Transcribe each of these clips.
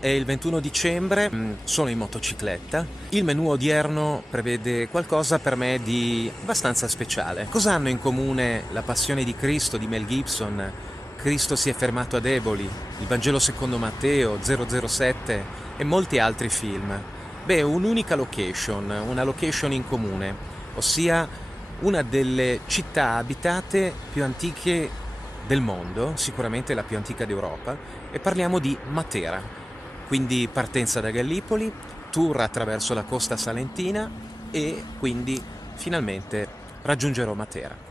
È il 21 dicembre, sono in motocicletta. Il menù odierno prevede qualcosa per me di abbastanza speciale. Cosa hanno in comune La Passione di Cristo di Mel Gibson, Cristo si è fermato a Eboli, Il Vangelo secondo Matteo, 007 e molti altri film? Beh, un'unica location, una location in comune, ossia una delle città abitate più antiche del mondo, sicuramente la più antica d'Europa, e parliamo di Matera. Quindi partenza da Gallipoli, tour attraverso la costa salentina e quindi finalmente raggiungerò Matera.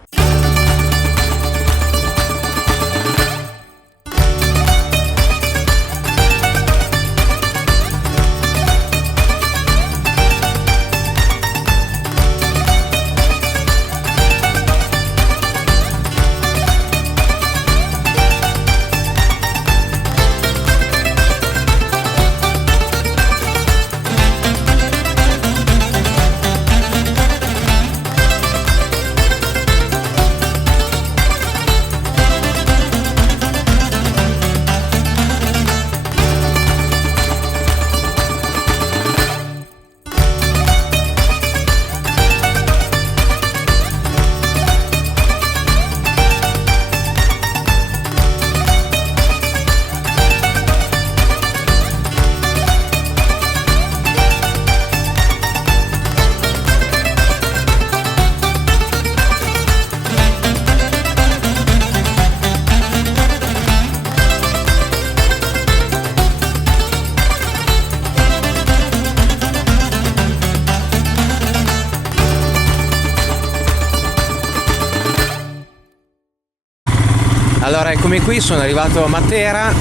Allora, eccomi qui, sono arrivato a Matera.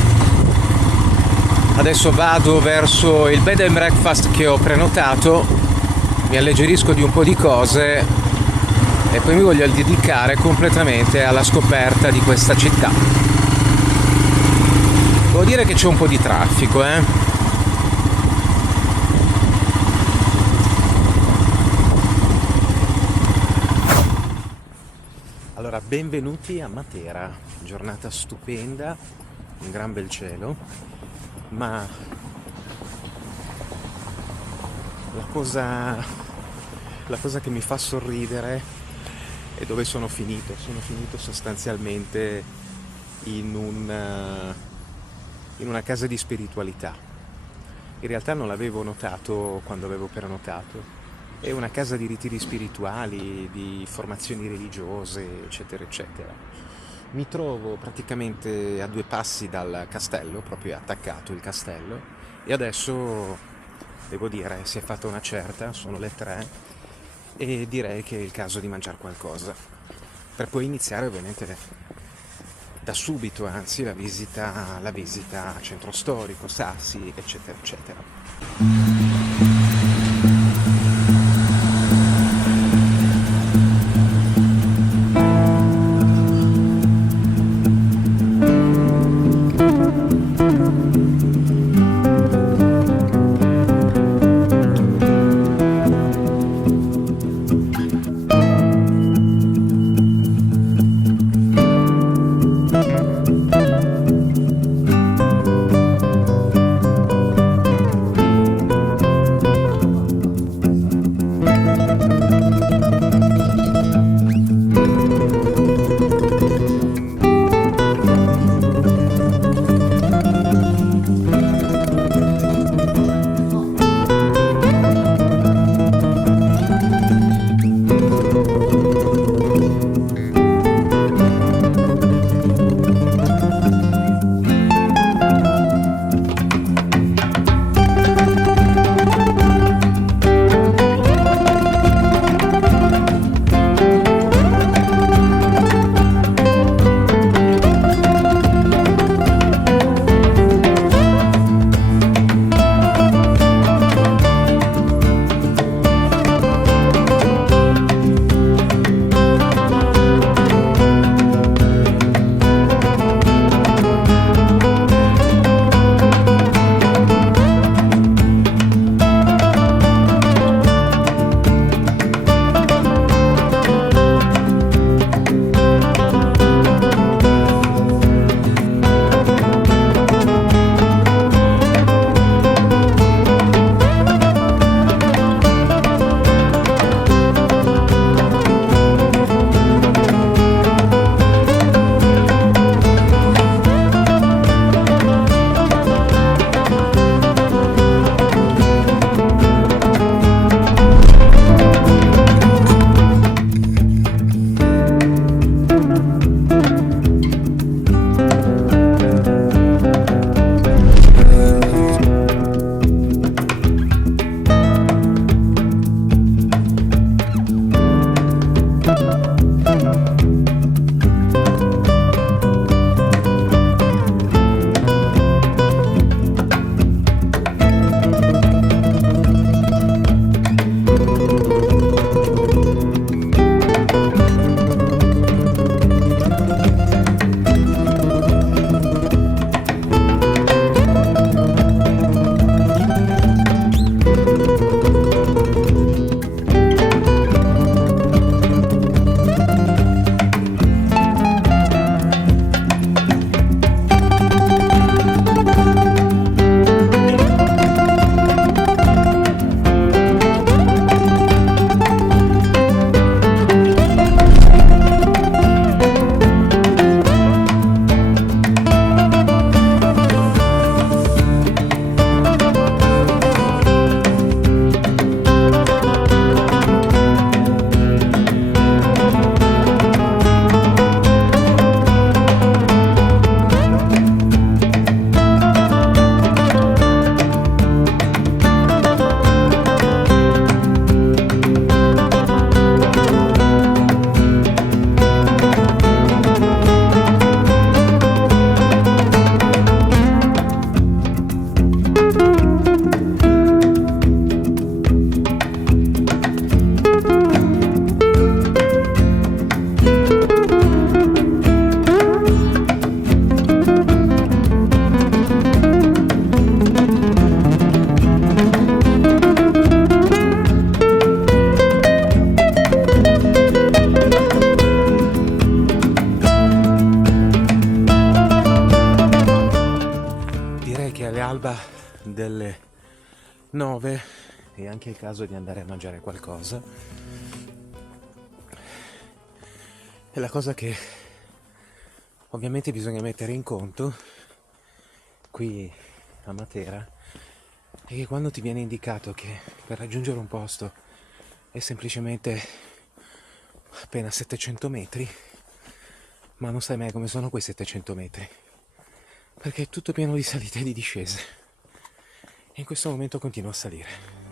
Adesso vado verso il bed and breakfast che ho prenotato, mi alleggerisco di un po' di cose e poi mi voglio dedicare completamente alla scoperta di questa città. Devo dire che c'è un po' di traffico, Allora, benvenuti a Matera, giornata stupenda, un gran bel cielo, ma la cosa che mi fa sorridere è dove sono finito. Sono finito sostanzialmente in una casa di spiritualità. In realtà non l'avevo notato quando avevo prenotato. È una casa di ritiri spirituali, di formazioni religiose, eccetera, eccetera. Mi trovo praticamente a 2 passi dal castello, proprio attaccato il castello, e adesso, devo dire, si è fatta una certa, sono le 3, e direi che è il caso di mangiare qualcosa, per poi iniziare ovviamente da subito, anzi, la visita a centro storico, Sassi, eccetera, eccetera. delle 9 e anche il caso di andare a mangiare qualcosa. E la cosa che ovviamente bisogna mettere in conto qui a Matera è che quando ti viene indicato che per raggiungere un posto è semplicemente appena 700 metri, ma non sai mai come sono quei 700 metri, perché è tutto pieno di salite e di discese, e in questo momento continuo a salire.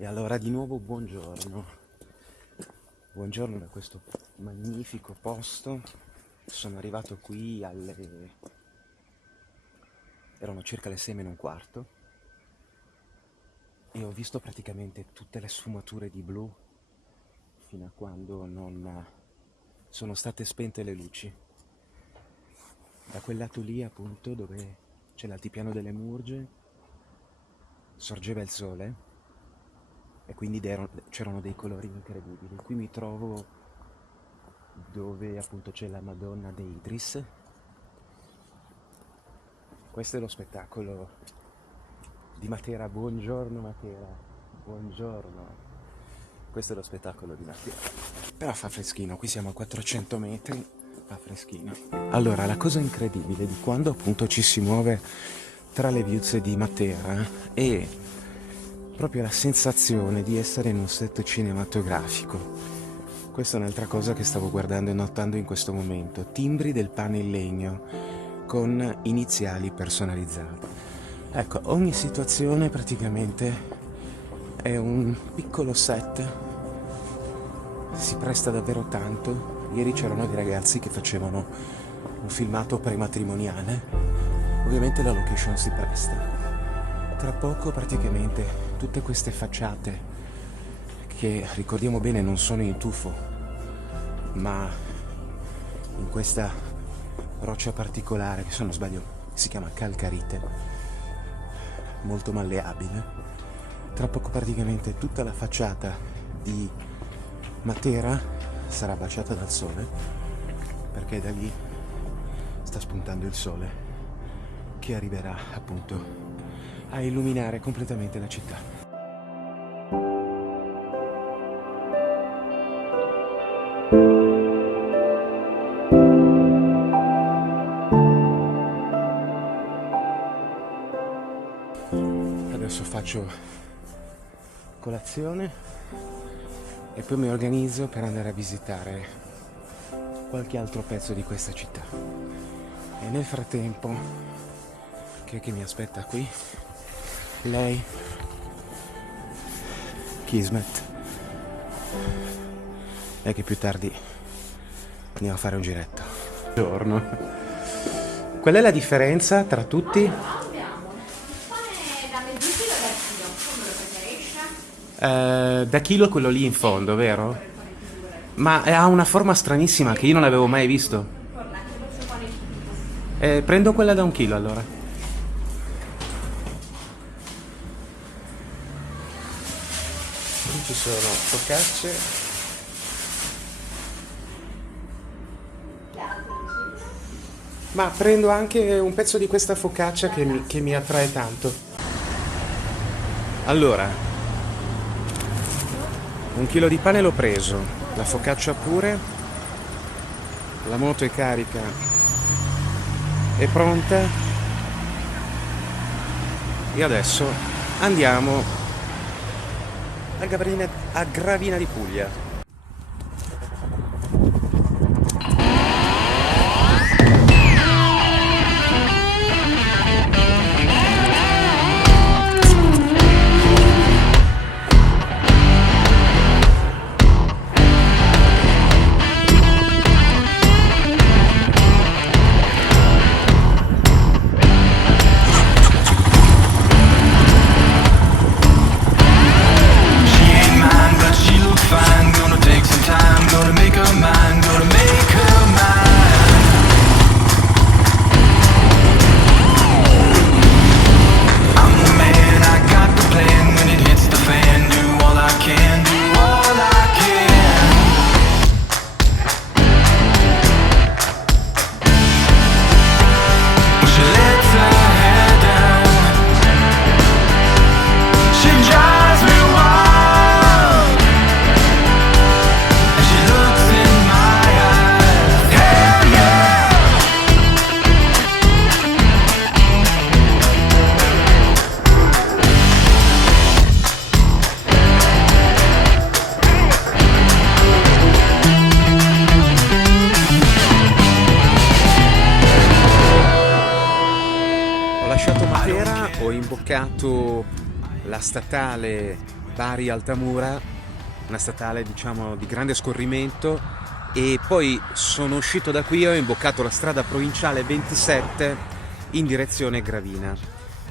E allora di nuovo buongiorno. Buongiorno da questo magnifico posto. Sono arrivato qui erano circa le 6:15 e ho visto praticamente tutte le sfumature di blu fino a quando non sono state spente le luci. Da quel lato lì, appunto, dove c'è l'altipiano delle Murge, sorgeva il sole e quindi c'erano dei colori incredibili. Qui mi trovo dove appunto c'è la Madonna dei Idris. Questo è lo spettacolo di Matera. Buongiorno Matera, buongiorno. Questo è lo spettacolo di Matera. Però fa freschino, qui siamo a 400 metri, fa freschino. Allora, la cosa incredibile di quando appunto ci si muove tra le viuzze di Matera è proprio la sensazione di essere in un set cinematografico. Questa è un'altra cosa che stavo guardando e notando in questo momento. Timbri del pane in legno con iniziali personalizzati. Ecco, ogni situazione praticamente è un piccolo set, si presta davvero tanto. Ieri c'erano dei ragazzi che facevano un filmato prematrimoniale, ovviamente la location si presta. Tra poco praticamente tutte queste facciate, che ricordiamo bene non sono in tufo, ma in questa roccia particolare, che se non sbaglio si chiama calcarite, molto malleabile. Tra poco praticamente tutta la facciata di Matera sarà baciata dal sole, perché da lì sta spuntando il sole che arriverà appunto a illuminare completamente la città. Adesso faccio colazione e poi mi organizzo per andare a visitare qualche altro pezzo di questa città. E nel frattempo, che mi aspetta qui? Lei, Kismet, e che più tardi andiamo a fare un giretto. Buongiorno. Qual è la differenza tra tutti? Abbiamo il pane da mezzo chilo e da chilo, come lo preferisce? Da chilo è quello lì in fondo, vero? Ma ha una forma stranissima che io non avevo mai visto. Prendo quella da 1 chilo allora. Qui ci sono focacce. Ma prendo anche un pezzo di questa focaccia che mi attrae tanto. Allora, 1 chilo di pane l'ho preso, la focaccia pure, la moto è carica, è pronta e adesso andiamo a Gravina di Puglia. Ho imboccato la statale Bari-Altamura, una statale diciamo di grande scorrimento, e poi sono uscito da qui e ho imboccato la strada provinciale 27 in direzione Gravina.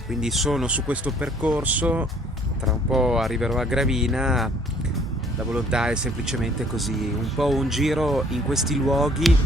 Quindi sono su questo percorso, tra un po' arriverò a Gravina. La volontà è semplicemente così, un po' un giro in questi luoghi.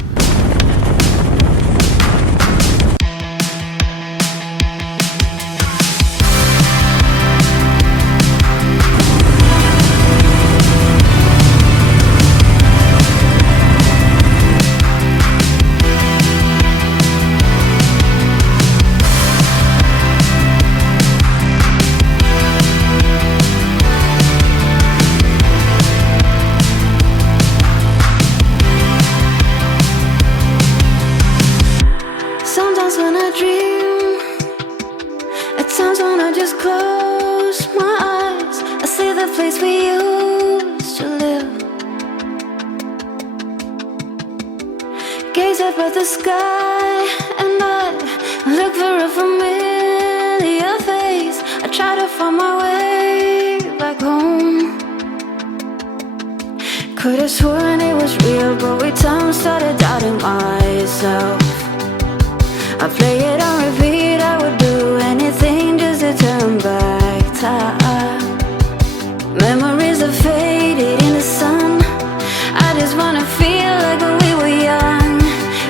we used to live. Gaze up at the sky and I look for a familiar face. I try to find my way back home. Could have sworn it was real, but with time started doubting myself. I play it on repeat, I would do anything just to turn back time. Memories are faded in the sun. I just wanna feel like when we were young,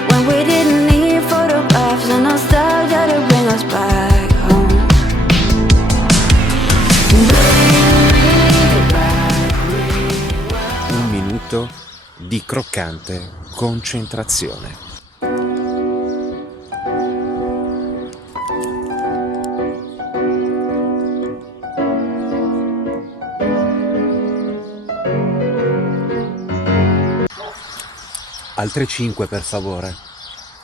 when we didn't need photographs and nostalgia to bring us back home. Un minuto di croccante concentrazione. Altre 5 per favore.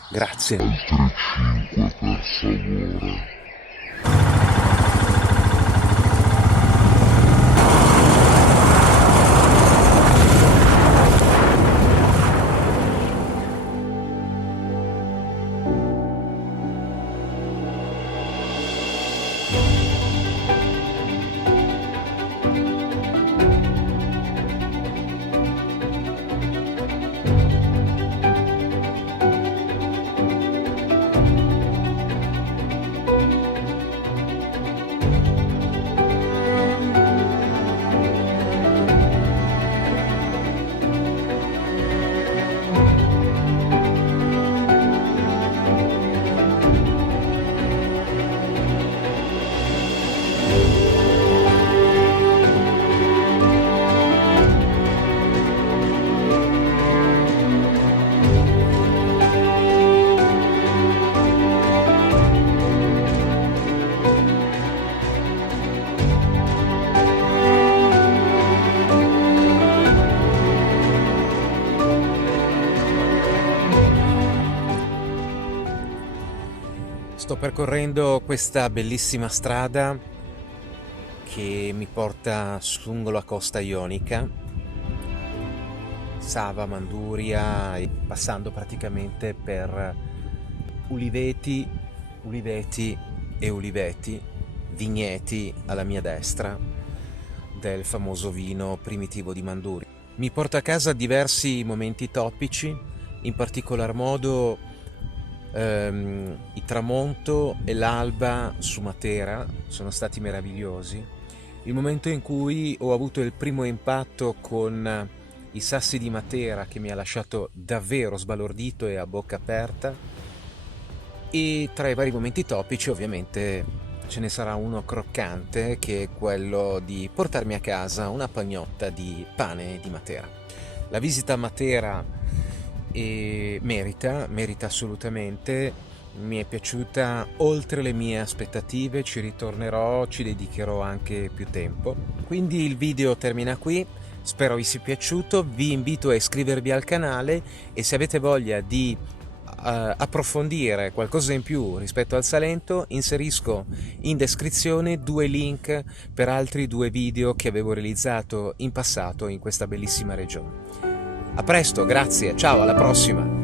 Grazie. Altre 5 per favore. Sto percorrendo questa bellissima strada che mi porta lungo la costa ionica, Sava, Manduria, e passando praticamente per uliveti, uliveti e uliveti, vigneti alla mia destra del famoso vino primitivo di Manduria. Mi porta a casa diversi momenti topici, in particolar modo il tramonto e l'alba su Matera sono stati meravigliosi. Il momento in cui ho avuto il primo impatto con i sassi di Matera, che mi ha lasciato davvero sbalordito e a bocca aperta, e tra i vari momenti topici ovviamente ce ne sarà uno croccante, che è quello di portarmi a casa una pagnotta di pane di Matera. La visita a Matera merita assolutamente, mi è piaciuta oltre le mie aspettative, ci ritornerò, ci dedicherò anche più tempo. Quindi il video termina qui, spero vi sia piaciuto, vi invito a iscrivervi al canale e se avete voglia di approfondire qualcosa in più rispetto al Salento, inserisco in descrizione 2 link per altri 2 video che avevo realizzato in passato in questa bellissima regione. A presto, grazie, ciao, alla prossima!